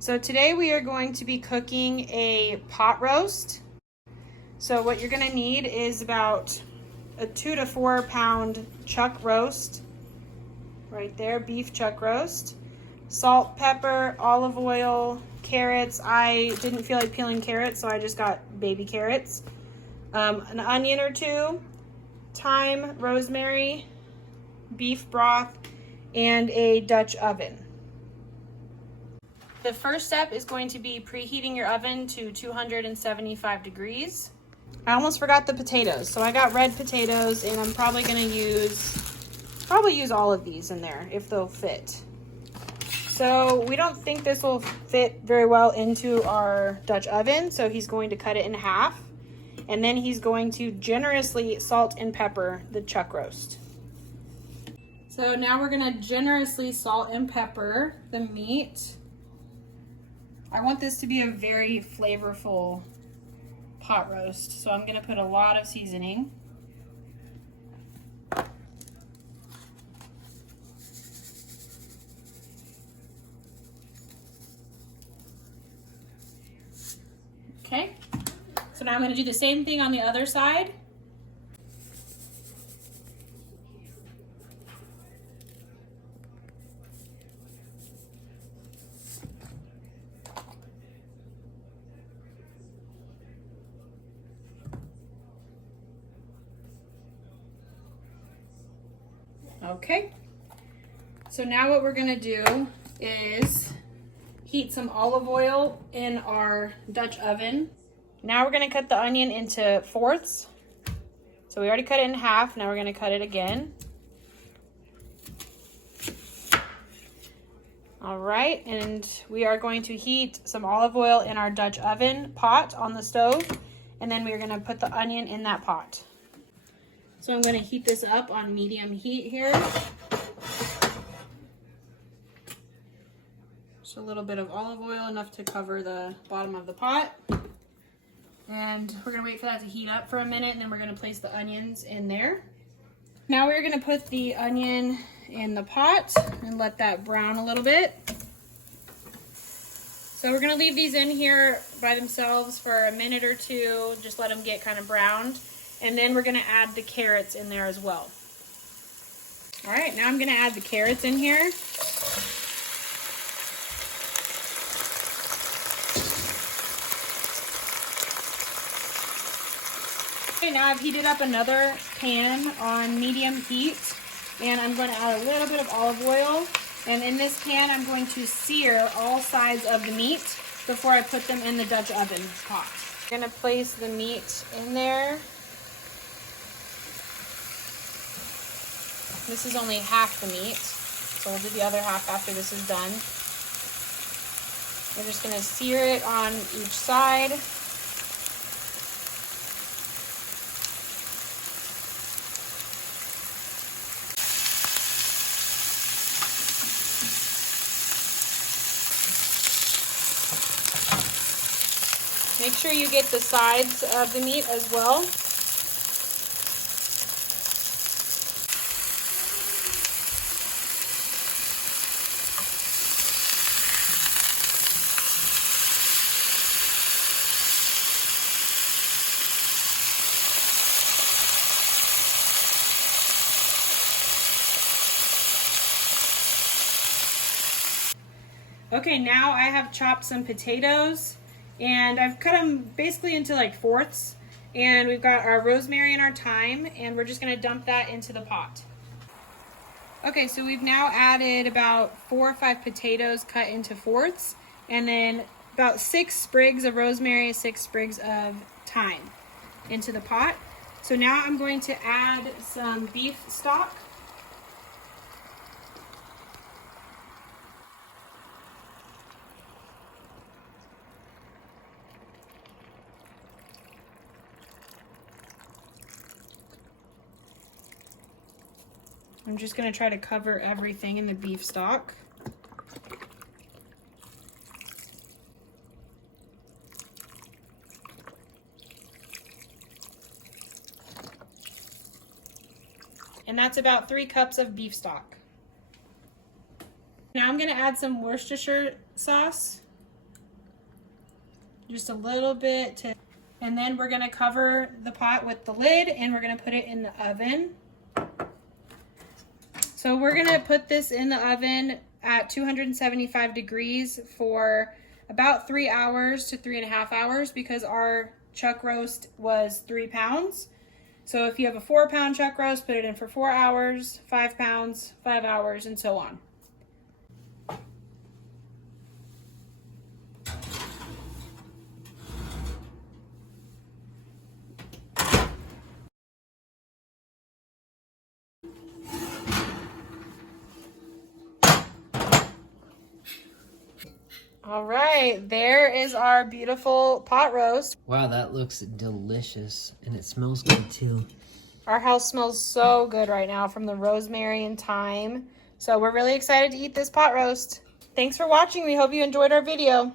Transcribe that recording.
So today we are going to be cooking a pot roast. So what you're gonna need is about a 2 to 4 pound chuck roast, right there, beef chuck roast. Salt, pepper, olive oil, carrots. I didn't feel like peeling carrots, so I just got baby carrots. An onion or two, thyme, rosemary, beef broth, and a Dutch oven. The first step is going to be preheating your oven to 275 degrees. I almost forgot the potatoes. So I got red potatoes, and I'm probably gonna use all of these in there if they'll fit. So we don't think this will fit very well into our Dutch oven, so he's going to cut it in half, and then he's going to generously salt and pepper the chuck roast. So now we're gonna generously salt and pepper the meat. I want this to be a very flavorful pot roast, so I'm gonna put a lot of seasoning. Okay, so now I'm gonna do the same thing on the other side. Okay, so now what we're gonna do is heat some olive oil in our Dutch oven. Now we're gonna cut the onion into fourths. So we already cut it in half, now we're gonna cut it again. All right, and we are going to heat some olive oil in our Dutch oven pot on the stove, and then we're gonna put the onion in that pot. So I'm gonna heat this up on medium heat here. Just a little bit of olive oil, enough to cover the bottom of the pot. And we're gonna wait for that to heat up for a minute, and then we're gonna place the onions in there. Now we're gonna put the onion in the pot and let that brown a little bit. So we're gonna leave these in here by themselves for a minute or two, just let them get kind of browned. And then we're gonna add the carrots in there as well. All right, now I'm gonna add the carrots in here. Okay, now I've heated up another pan on medium heat, and I'm going to add a little bit of olive oil. And in this pan, I'm going to sear all sides of the meat before I put them in the Dutch oven pot. I'm going to place the meat in there. This is only half the meat, so we'll do the other half after this is done. We're just going to sear it on each side. Make sure you get the sides of the meat as well. Okay, now I have chopped some potatoes, and I've cut them basically into like fourths, and we've got our rosemary and our thyme, and we're just gonna dump that into the pot. Okay, so we've now added about 4 or 5 potatoes cut into fourths, and then about 6 sprigs of rosemary, 6 sprigs of thyme into the pot. So now I'm going to add some beef stock. I'm just going to try to cover everything in the beef stock. And that's about 3 cups of beef stock. Now I'm going to add some Worcestershire sauce. just a little bit and then we're gonna cover the pot with the lid and we're gonna put it in the oven. So we're gonna put this in the oven at 275 degrees for about 3 hours to 3.5 hours because our chuck roast was 3 pounds. So if you have a 4-pound chuck roast, put it in for 4 hours, 5 pounds, 5 hours, and so on. All right, there is our beautiful pot roast. Wow, that looks delicious, and it smells good too. Our house smells so good right now from the rosemary and thyme. So we're really excited to eat this pot roast. Thanks for watching. We hope you enjoyed our video.